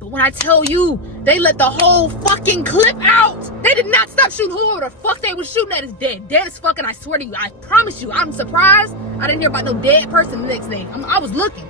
But when I tell you, they let the whole fucking clip out. They did not stop shooting. Whoever the fuck they was shooting at is dead. Dead as fucking, I swear to you. I promise you, I'm surprised I didn't hear about no dead person the next day. I was looking.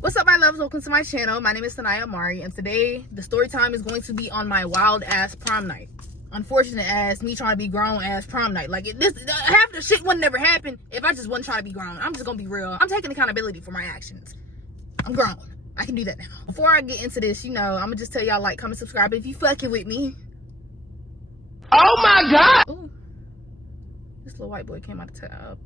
What's up, my loves? Welcome to my channel. My name is Sanaya Amari, and today the story time is going to be on my wild ass prom night. Unfortunate ass me trying to be grown ass prom night. Like half the shit wouldn't never happen if I just wasn't trying to be grown. I'm just gonna be real. I'm taking accountability for my actions. I'm grown. I can do that now. Before I get into this, I'm gonna just tell y'all, like, comment, subscribe if you fucking with me. Oh my god! Ooh. This little white boy came out of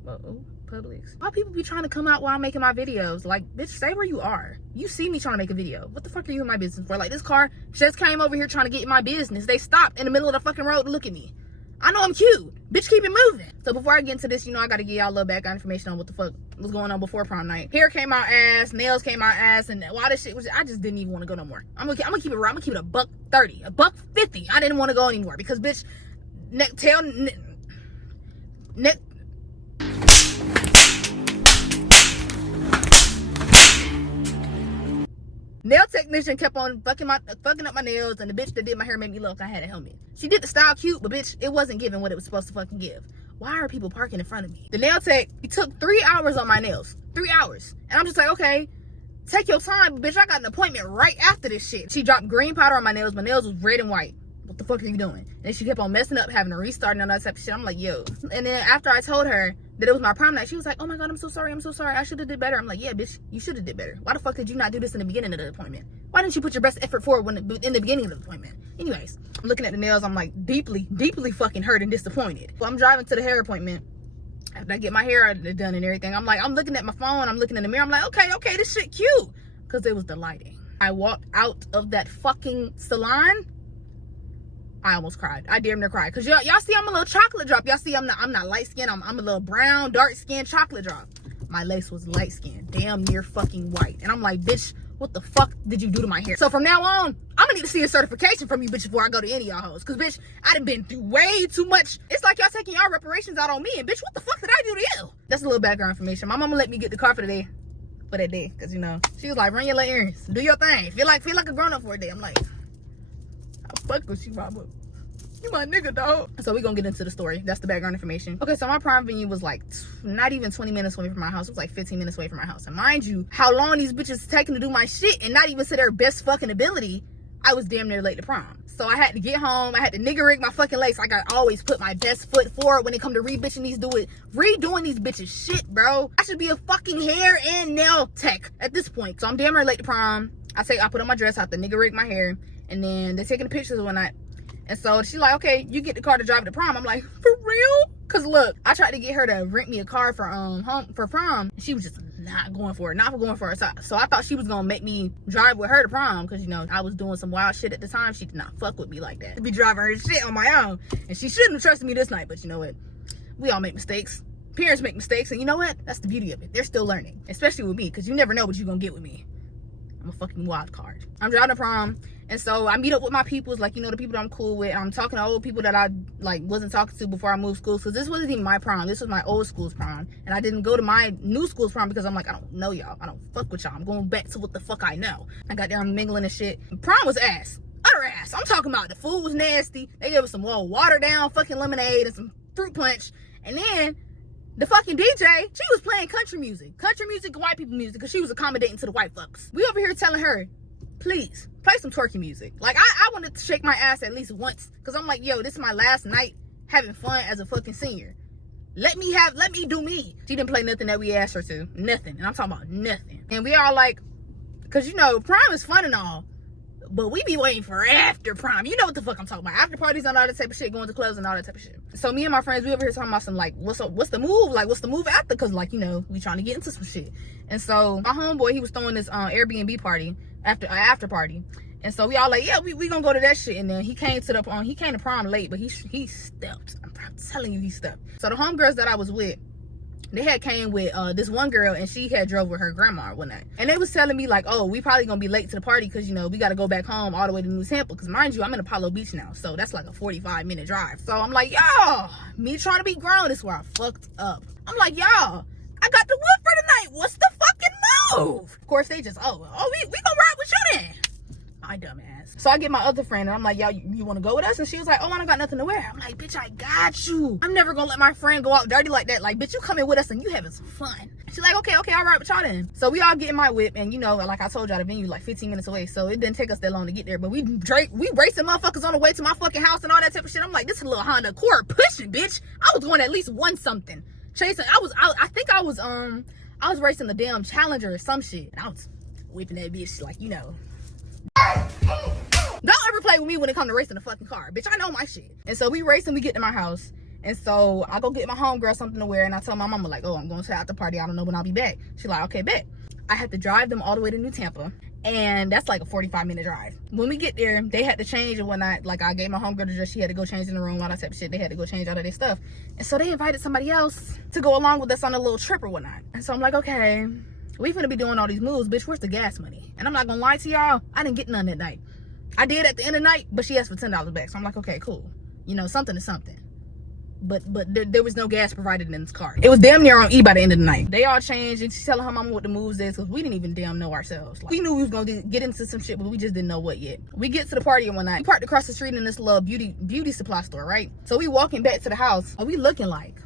Publix. Why people be trying to come out while I'm making my videos? Like, bitch, stay where you are. You see me trying to make a video. What the fuck are you in my business for? Like, this car just came over here trying to get in my business. They stopped in the middle of the fucking road to look at me. I know I'm cute. Bitch, keep it moving. So before I get into this, I gotta give y'all a little background information on what the fuck was going on before prom night. Hair came out ass, nails came out ass, and why this shit was, I just didn't even want to go no more. I'm gonna keep it real. I'm gonna keep it $130, $150. I didn't want to go anymore because, bitch, nail technician kept on fucking up my nails, and the bitch that did my hair made me look like I had a helmet. She did the style cute, but bitch, it wasn't giving what it was supposed to fucking give. Why are people parking in front of me? The nail tech, he took 3 hours on my nails. 3 hours. And I'm just like, okay, take your time, bitch. I got an appointment right after this shit. She dropped green powder on my nails. My nails was red and white. What the fuck are you doing? And then she kept on messing up, having to restart and all that type of shit. I'm like, yo. And then after I told her that it was my prom night, she was like, oh my god, I'm so sorry. I should have did better. I'm like, yeah, bitch, you should have did better. Why the fuck did you not do this in the beginning of the appointment? Why didn't you put your best effort forward in the beginning of the appointment? Anyways, I'm looking at the nails. I'm like deeply fucking hurt and disappointed. Well, I'm driving to the hair appointment. After I get my hair done and everything, I'm looking at my phone. I'm looking in the mirror. I'm like, okay, this shit cute. Because it was the lighting. I walked out of that fucking salon. I almost cried. I damn near cried. Because y'all see I'm a little chocolate drop. Y'all see I'm not light skinned. I'm a little brown, dark skinned chocolate drop. My lace was light skinned. Damn near fucking white. And I'm like, bitch, what the fuck did you do to my hair? So from now on, I'm gonna need to see a certification from you, bitch, before I go to any of y'all hoes. Because, bitch, I done been through way too much. It's like y'all taking y'all reparations out on me. And, bitch, what the fuck did I do to you? That's a little background information. My mama let me get the car for that day. Because, she was like, run your little errands. Do your thing. Feel like a grown-up for a day. I'm like, fuck with you, mama. You my nigga, dog. So we gonna get into the story. That's the background information. Okay, so my prom venue was like not even 20 minutes away from my house. It was like 15 minutes away from my house. And mind you, how long these bitches taking to do my shit and not even to their best fucking ability, I was damn near late to prom. So I had to get home. I had to nigga rig my fucking lace. Like I always put my best foot forward when it come to redoing these bitches shit, bro. I should be a fucking hair and nail tech at this point. So I'm damn near late to prom. I put on my dress, I have to nigga rig my hair, and then they're taking the pictures and whatnot. And so she's like, okay, you get the car to drive to prom. I'm like, for real? Cause look, I tried to get her to rent me a car for prom. She was just not going for it. So I thought she was gonna make me drive with her to prom. Cause I was doing some wild shit at the time. She did not fuck with me like that. To be driving her shit on my own. And she shouldn't have trusted me this night. But you know what? We all make mistakes. Parents make mistakes. And you know what? That's the beauty of it. They're still learning. Especially with me. Cause you never know what you're gonna get with me. I'm a fucking wild card. I'm driving to prom. And so I meet up with my peoples, like, the people that I'm cool with. I'm talking to old people that I, wasn't talking to before I moved schools. Because this wasn't even my prom. This was my old school's prom. And I didn't go to my new school's prom because I'm like, I don't know y'all. I don't fuck with y'all. I'm going back to what the fuck I know. I got there, I'm mingling and shit. And prom was ass. Utter ass. I'm talking about the food was nasty. They gave us some watered down fucking lemonade and some fruit punch. And then the fucking DJ, she was playing country music, white people music, because she was accommodating to the white fucks. We over here telling her, please play some twerking music. Like I wanted to shake my ass at least once, because I'm like, yo, this is my last night having fun as a fucking senior. Let me do me. She didn't play nothing that we asked her to. Nothing. And I'm talking about nothing. And we all like, because prom is fun and all, but we be waiting for after prom. You know what the fuck I'm talking about. After parties and all that type of shit, going to clubs and all that type of shit. So me and my friends, we over here talking about some, like, what's the move? Like, what's the move after? Because, like, we trying to get into some shit. And so my homeboy, he was throwing this Airbnb party, after party. And so we all like, yeah, we gonna go to that shit. And then he came to prom late, but he stepped. I'm telling you, he stepped. So the homegirls that I was with, They had came with this one girl, and she had drove with her grandma one night. And they was telling me like, oh, we probably gonna be late to the party because, you know, we gotta go back home all the way to New Tampa. Because mind you, I'm in Apollo Beach now, so that's like a 45-minute drive. So I'm like, y'all, me trying to be grown, this is where I fucked up. I'm like, y'all, I got the wood for the night. What's the fucking move? Of course, they just, we gonna ride with you then. My dumb ass. So I get my other friend, and I'm like, y'all, you want to go with us? And she was like, oh, I don't got nothing to wear. I'm like, bitch, I got you. I'm never gonna let my friend go out dirty like that. Like, bitch, you coming with us and you having some fun. She's like, okay, I'll ride with y'all then. So we all get in my whip, and you know, like I told y'all, the venue like 15 minutes away, so it didn't take us that long to get there. But we racing motherfuckers on the way to my fucking house and all that type of shit. I'm like, this is a little Honda Accord pushing, bitch. I was going at least one something. Chasing, I think I was racing the damn Challenger or some shit. And I was whipping that bitch like, you know. Don't ever play with me when it comes to racing the fucking car. Bitch, I know my shit. And so we race and we get to my house. And so I go get my homegirl something to wear. And I tell my mama, like, oh, I'm going to the after party. I don't know when I'll be back. She's like, okay, bet. I had to drive them all the way to New Tampa. And that's like a 45-minute drive. When we get there, they had to change and whatnot. Like, I gave my homegirl the dress. She had to go change in the room, all that type of shit. They had to go change all of their stuff. And so they invited somebody else to go along with us on a little trip or whatnot. And so I'm like, okay, we finna be doing all these moves. Bitch, where's the gas money? And I'm not gonna lie to y'all, I didn't get none that night. I did at the end of the night, but she asked for $10 back. So I'm like, okay, cool. You know, something is something. But there was no gas provided in this car. It was damn near on E by the end of the night. They all changed, and she's telling her mama what the moves is, because we didn't even damn know ourselves. Like, we knew we was gonna get into some shit, but we just didn't know what yet. We get to the party one night. We parked across the street in this little beauty supply store, right? So we walking back to the house. Are we looking like,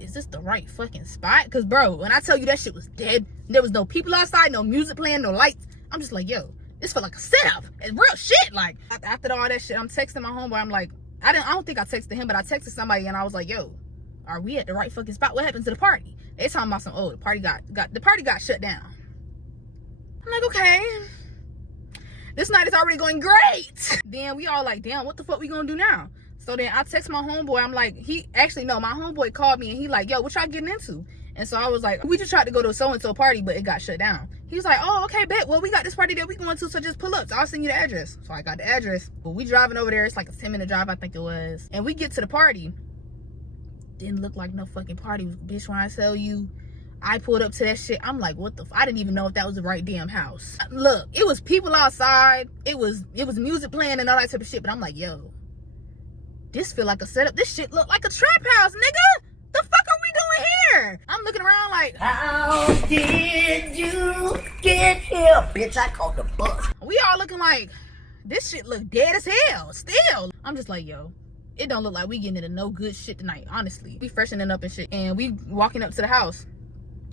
is this the right fucking spot? Because, bro, when I tell you that shit was dead, there was no people outside, no music playing, no lights. I'm just like, yo, this felt like a setup. It's real shit. Like, after all that shit, I'm texting my homeboy. I'm like, I don't think I texted him, but I texted somebody, and I was like, yo, are we at the right fucking spot? What happened to the party? They talking about some, oh, the party got shut down. I'm like, okay, this night is already going great. Then we all like, damn, what the fuck we gonna do now? So then I text my homeboy. I'm like, my homeboy called me, and he like, yo, what y'all getting into? And so I was like, we just tried to go to a so-and-so party, but it got shut down. He was like, oh, okay, bet. Well, we got this party that we going to, so just pull up. So I'll send you the address. So I got the address. But we driving over there. It's like a 10-minute drive, I think it was. And we get to the party. Didn't look like no fucking party. Bitch, when I tell you, I pulled up to that shit. I'm like, what the I didn't even know if that was the right damn house. Look, it was people outside. It was music playing and all that type of shit. But I'm like, yo, this feel like a setup. This shit look like a trap house, nigga. The fuck are we doing here? I'm looking around like, how did you get here? Bitch, I called the bus. We all looking like, this shit look dead as hell still. I'm just like, yo, it don't look like we getting into no good shit tonight, honestly. We freshening up and shit, and we walking up to the house.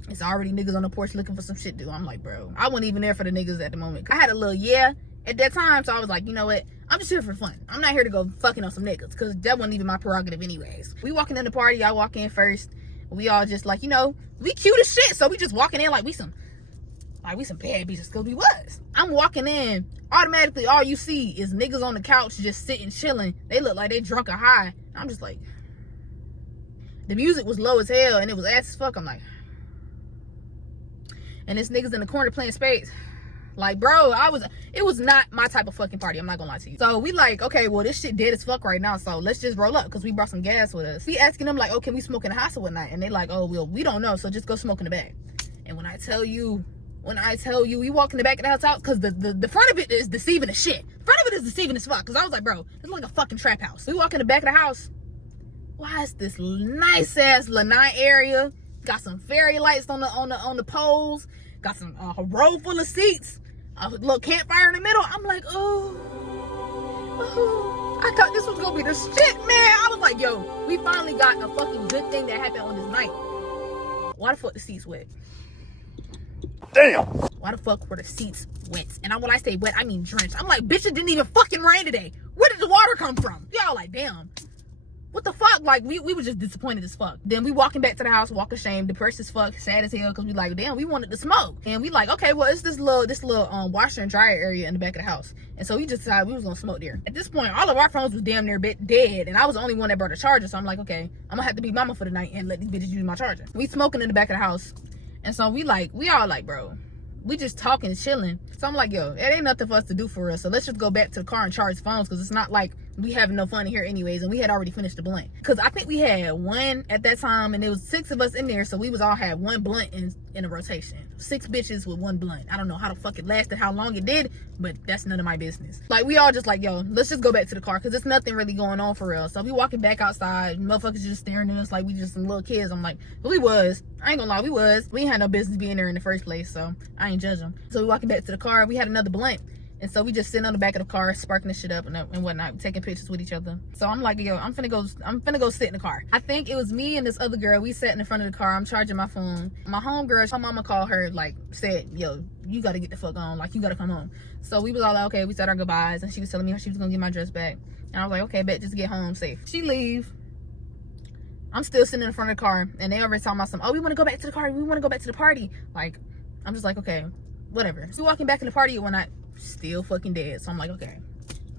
It's already niggas on the porch looking for some shit to do. I'm like, bro, I wasn't even there for the niggas at the moment. I had a little at that time, so I was like, you know what? I'm just here for fun. I'm not here to go fucking on some niggas, because that wasn't even my prerogative anyways. We walking in the party, I walk in first. We all just like, you know, we cute as shit, so we just walking in like we some bad bitches, because we was. I'm walking in, automatically all you see is niggas on the couch just sitting, chilling. They look like they drunk or high. I'm just like, the music was low as hell, and it was ass as fuck. I'm like, and this niggas in the corner playing spades. Like, bro, it was not my type of fucking party. I'm not gonna lie to you. So we like, okay, well, this shit dead as fuck right now, so let's just roll up, because we brought some gas with us. We asking them like, oh, can we smoke in the house or whatnot? And they like, oh, well, we don't know, so just go smoke in the back. And when I tell you, we walk in the back of the house, because the front of it is deceiving as shit. The front of it is deceiving as fuck, because I was like, bro, it's like a fucking trap house. We walk in the back of the house. Why is this nice ass lanai area? Got some fairy lights on the poles. Got some a row full of seats. A little campfire in the middle. I'm like, oh, I thought this was gonna be the shit, man. I was like, yo, we finally got a fucking good thing that happened on this night. Why the fuck the seats wet? Damn. Why the fuck were the seats wet? And when I say wet, I mean drenched. I'm like, bitch, it didn't even fucking rain today. Where did the water come from? Y'all like, damn. What the fuck? Like, we were just disappointed as fuck. Then we walking back to the house, walk ashamed, depressed as fuck, sad as hell, because we like, damn, we wanted to smoke. And we like, okay, well, it's this little washer and dryer area in the back of the house. And so we just decided we was gonna smoke there. At this point, all of our phones was damn near dead, and I was the only one that brought a charger. So I'm like, okay, I'm gonna have to be mama for the night and let these bitches use my charger. We smoking in the back of the house. And so we all like, bro, we just talking, chilling. So I'm like, yo, it ain't nothing for us to do for us. So let's just go back to the car and charge phones, because it's not like we having no fun in here anyways, and we had already finished the blunt. Because I think we had one at that time, and there was 6 of us in there, so we was all had one blunt in a rotation. 6 bitches with one blunt. I don't know how the fuck it lasted, how long it did, but that's none of my business. Like, we all just like, yo, let's just go back to the car, because there's nothing really going on for real. So we walking back outside, motherfuckers just staring at us like we just some little kids. I'm like, but we was. I ain't gonna lie, we was. We ain't had no business being there in the first place, so I ain't judge them. So we walking back to the car, we had another blunt. And so we just sitting on the back of the car, sparking this shit up and whatnot, taking pictures with each other. So I'm like, yo, I'm finna go sit in the car. I think it was me and this other girl. We sat in the front of the car. I'm charging my phone. My homegirl, my mama called her, like, said, yo, you gotta get the fuck on. Like, you gotta come home. So we was all like, okay, we said our goodbyes. And she was telling me how she was gonna get my dress back. And I was like, okay, bet, just get home safe. She leave. I'm still sitting in the front of the car. And they already talking about something. Oh, we wanna go back to the car. We wanna go back to the party. Like, I'm just like, okay, whatever. So walking back in the party when I still fucking dead. So I'm like, okay,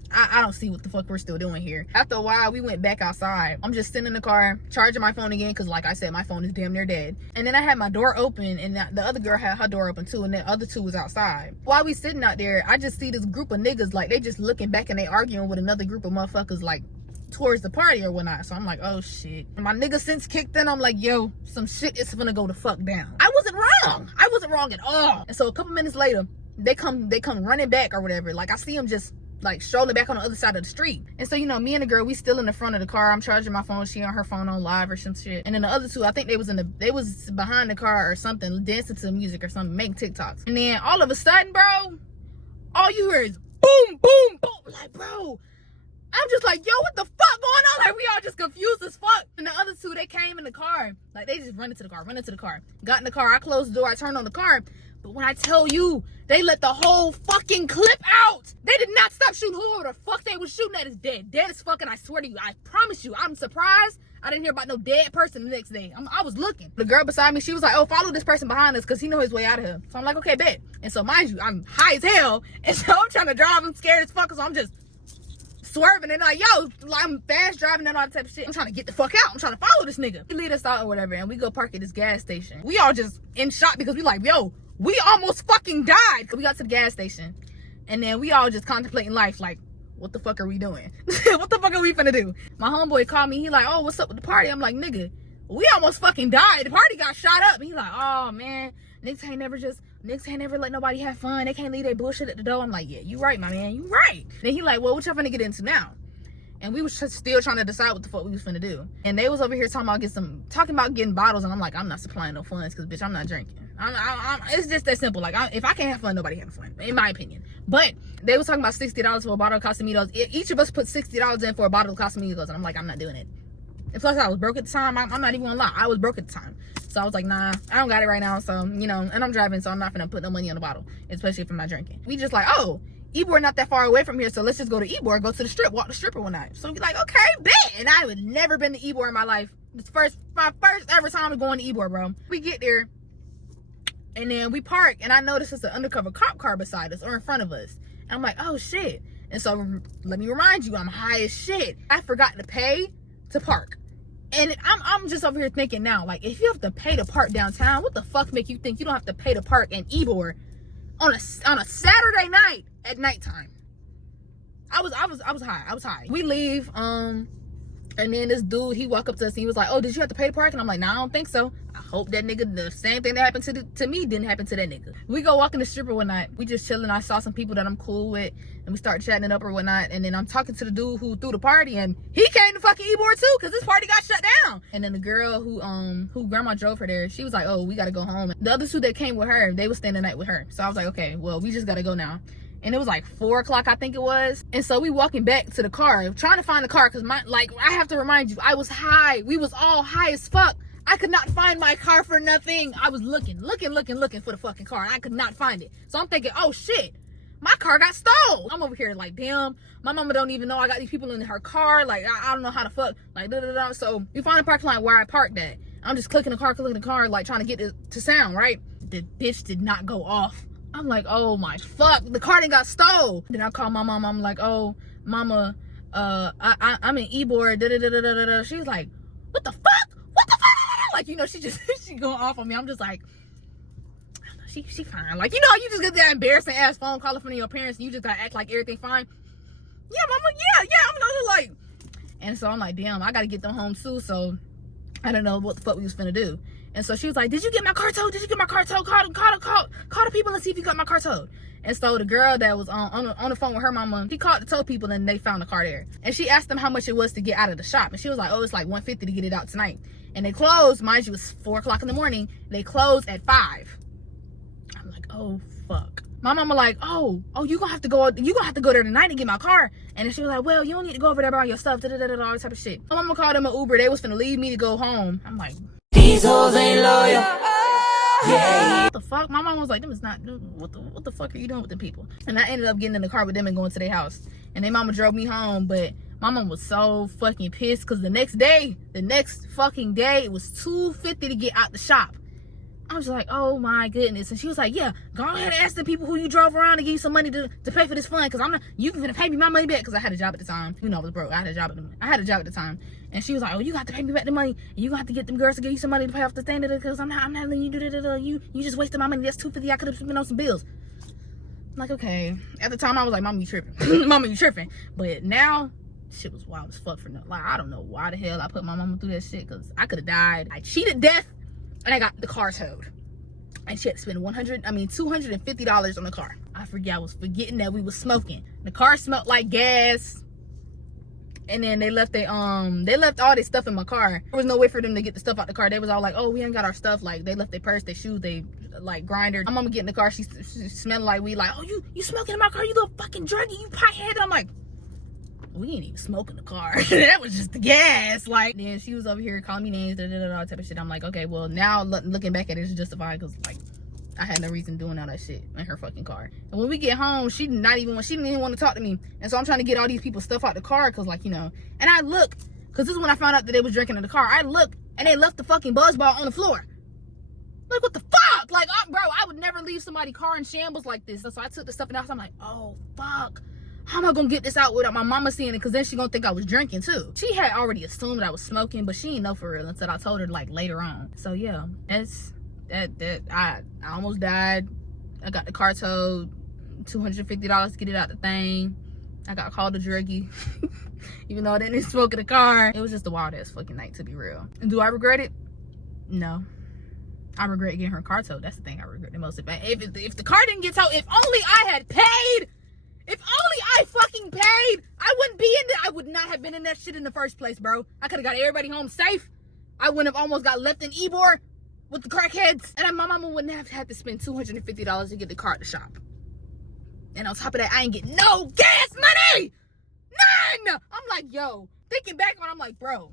I don't see what the fuck we're still doing here. After a while, we went back outside. I'm just sitting in the car, charging my phone again, because like I said, my phone is damn near dead. And then I had my door open, and the other girl had her door open too, and the other 2 was outside. While we sitting out there, I just see this group of niggas, like, they just looking back and they arguing with another group of motherfuckers, like, towards the party or whatnot. So I'm like, oh shit. And my nigga sense kicked in. I'm like, yo, some shit is gonna go the fuck down. I wasn't wrong. I wasn't wrong at all. And so a couple minutes later, they come running back or whatever. Like, I see them just like strolling back on the other side of the street. And so, you know, me and the girl, we still in the front of the car. I'm charging my phone. She on her phone on live or some shit. And then the other 2, I think they was behind the car or something, dancing to the music or something, making TikToks. And then all of a sudden, bro, all you hear is boom, boom, boom. Like, bro, I'm just like, yo, what the fuck going on? Like, we all just confused as fuck. And the other 2, they came in the car. Like, they just run into the car. Got in the car. I closed the door. I turned on the car. But when I tell you, they let the whole fucking clip out. They did not stop shooting. Whoever the fuck they was shooting at is dead. Dead as fuck, and I swear to you, I promise you, I'm surprised I didn't hear about no dead person the next day. I was looking. The girl beside me, she was like, oh, follow this person behind us because he know his way out of here. So I'm like, okay, bet. And so mind you, I'm high as hell. And so I'm trying to drive. I'm scared as fuck, so I'm just swerving and like, yo, like, I'm fast driving and all that type of shit. I'm trying to get the fuck out. I'm trying to follow this nigga. He lead us out or whatever, and we go park at this gas station. We all just in shock because we like, yo, we almost fucking died. So we got to the gas station, and then we all just contemplating life, like, what the fuck are we doing? What the fuck are we finna do? My homeboy called me. He like, oh, what's up with the party? I'm like, nigga, we almost fucking died. The party got shot up. And he like, oh man, niggas ain't never let nobody have fun. They can't leave their bullshit at the door. I'm like, yeah, you right, my man, you right. Then he like, well, what y'all finna get into now? And we was just still trying to decide what the fuck we was finna do. And they was over here talking about getting bottles, and I'm like, I'm not supplying no funds, cause bitch, I'm not drinking. It's just that simple. Like, if I can't have fun, nobody having fun, in my opinion. But they was talking about $60 for a bottle of Casamigos. Each of us put $60 in for a bottle of Casamigos, and I'm like, I'm not doing it. And plus, I was broke at the time. I'm not even gonna lie, I was broke at the time. So I was like, nah, I don't got it right now. So, you know, and I'm driving, so I'm not gonna put no money on the bottle, especially if I'm not drinking. We just like, oh, Ybor not that far away from here, so let's just go to Ybor, go to the strip, walk the strip or whatnot. So we like, okay, bet. And I had never been to Ybor in my life. It's my first ever time going to Ybor, bro. We get there, and then we park, and I notice it's an undercover cop car beside us or in front of us. And I'm like, oh shit. And so let me remind you, I'm high as shit. I forgot to pay to park. And I'm just over here thinking now, like, if you have to pay to park downtown, what the fuck make you think you don't have to pay to park in Ybor on a Saturday night at nighttime? I was high. We leave, and then this dude, he walked up to us and he was like, oh, did you have to pay to park? And I'm like, nah, I don't think so. I hope that nigga, the same thing that happened to me didn't happen to that nigga. We go walking the strip or whatnot. We just chilling. I saw some people that I'm cool with, and we start chatting it up or whatnot. And then I'm talking to the dude who threw the party, and he came to fucking Ybor too, because this party got shut down. And then the girl who grandma drove her there, she was like, oh, we gotta go home. The other 2 that came with her, they was staying the night with her. So I was like, okay, well, we just gotta go now. And it was like 4 o'clock, I think it was. And so we walking back to the car, trying to find the car, because I have to remind you, I was high. We was all high as fuck. I could not find my car for nothing. I was looking for the fucking car, and I could not find it. So I'm thinking, oh shit, my car got stole. I'm over here like, damn, my mama don't even know I got these people in her car. Like, I don't know how to fuck, like, da-da-da. So we find a parking lot where I parked at. I'm just clicking the car, like, trying to get it to sound, right? The bitch did not go off. I'm like, oh my fuck, the car done got stole. Then I call my mom. I'm like, oh, mama, I'm in Ybor, da-da-da-da-da-da. She's like, what the fuck? Like, you know, she going off on me. I'm just like, she fine. Like, you know, you just get that embarrassing ass phone call from your parents, and you just gotta act like everything fine. Yeah, mama, yeah, Like, and so I'm like, damn, I gotta get them home too. So I don't know what the fuck we was finna do. And so she was like, did you get my car towed? Did you get my car towed? Call the people and see if you got my car towed. And so the girl that was on the phone with her mama, she called the tow people and they found the car there. And she asked them how much it was to get out of the shop. And she was like, oh, it's like $150 to get it out tonight. And they closed, mind you, it's 4 o'clock in the morning. They closed at 5. I'm like, oh, fuck. My mama like, oh, you gonna have to go there tonight and get my car. And then she was like, well, you don't need to go over there about your stuff, all this type of shit. My mama called them an Uber. They was finna leave me to go home. I'm like, these hoes ain't loyal. Yeah. What the fuck? My mom was like, them is not, what the fuck are you doing with them people? And I ended up getting in the car with them and going to their house. And their mama drove me home, but my mom was so fucking pissed because the next fucking day, it was $250 to get out the shop. I was like, oh my goodness. And she was like, yeah, go ahead and ask the people who you drove around to give you some money to pay for this fund, because you can pay me my money back, because I had a job at the time. You know, I was broke. I had a job at the time. And she was like, oh, you got to pay me back the money, and you got to get them girls to give you some money to pay off the thing, because I'm not letting you do that. You just wasted my money. That's $250 I could have spent on some bills. I'm like, okay. At the time I was like, mama, you tripping. Mama, you tripping. But now shit was wild as fuck for nothing. Like, I don't know why the hell I put my mama through that shit, because I could have died. I cheated death, and I got the car towed. And she had to spend $250 on the car. I was forgetting that we was smoking. The car smelled like gas. And then they left all their stuff in my car. There was no way for them to get the stuff out the car. They was all like, oh, we ain't got our stuff. Like, they left their purse, their shoes, they like grinder. My mama get in the car, she smelling like weed, like, oh, you smoking in my car, you little fucking druggie, you pothead. I'm like, we ain't even smoking the car. That was just the gas. Like, then she was over here calling me names, all type of shit. I'm like, okay, well, now looking back at it, it's justified, because like, I had no reason doing all that shit in her fucking car. And when we get home, she didn't even want to talk to me. And so I'm trying to get all these people's stuff out the car, because like, you know, and I look, because this is when I found out that they was drinking in the car. I look, and they left the fucking buzzball on the floor. Like, what the fuck? Like, bro, I would never leave somebody's car in shambles like this. And so I took the stuff in the house. I'm like, oh, fuck. How am I gonna get this out without my mama seeing it? Because then she gonna think I was drinking too. She had already assumed that I was smoking, but she didn't know for real until I told her like later on. So yeah, I almost died. I got the car towed, $250 to get it out the thing. I got called a druggie, even though I didn't smoke in the car. It was just a wild ass fucking night, to be real. And do I regret it? No. I regret getting her car towed. That's the thing I regret the most. If the car didn't get towed, if only I had paid. If only I fucking paid, I wouldn't be in there. I would not have been in that shit in the first place, bro. I could have got everybody home safe. I wouldn't have almost got left in Ybor with the crackheads. And my mama wouldn't have had to spend $250 to get the car at the shop. And on top of that, I ain't getting no gas money. None. I'm like, yo, thinking back on it, I'm like, bro,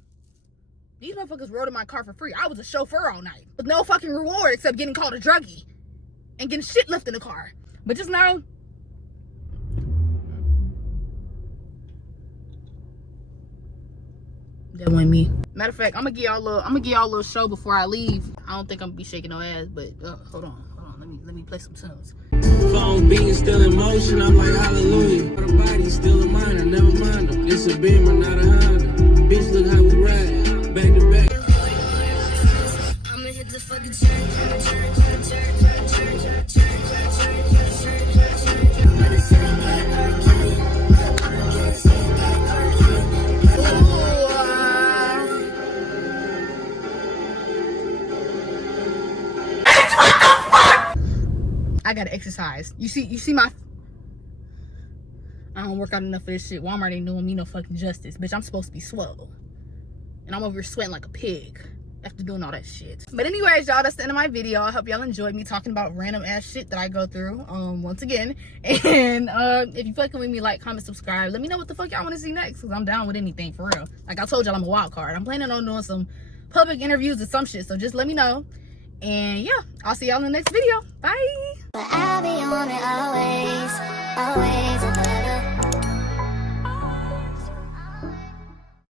these motherfuckers rode in my car for free. I was a chauffeur all night with no fucking reward except getting called a druggie and getting shit left in the car. But just know, that wasn't me. Matter of fact, I'm gonna give y'all a little show before I leave. I don't think I'm gonna be shaking no ass, but hold on. Let me play some tunes. Phone beating, still in motion. I'm like, hallelujah. The body's still in mine. I never mind them. It's a Beamer, not a Honda. Bitch, look how we ride. Back to back. I'ma hit the fucking I gotta exercise. You see my, I don't work out enough for this shit. Walmart ain't doing me no fucking justice. Bitch, I'm supposed to be swole. And I'm over here sweating like a pig after doing all that shit. But anyways, y'all, that's the end of my video. I hope y'all enjoyed me talking about random ass shit that I go through once again. And if you fucking with me, like, comment, subscribe. Let me know what the fuck y'all want to see next, because I'm down with anything, for real. Like I told y'all, I'm a wild card. I'm planning on doing some public interviews or some shit, so just let me know. And yeah, I'll see y'all in the next video. Bye. But I'll be on it always, always.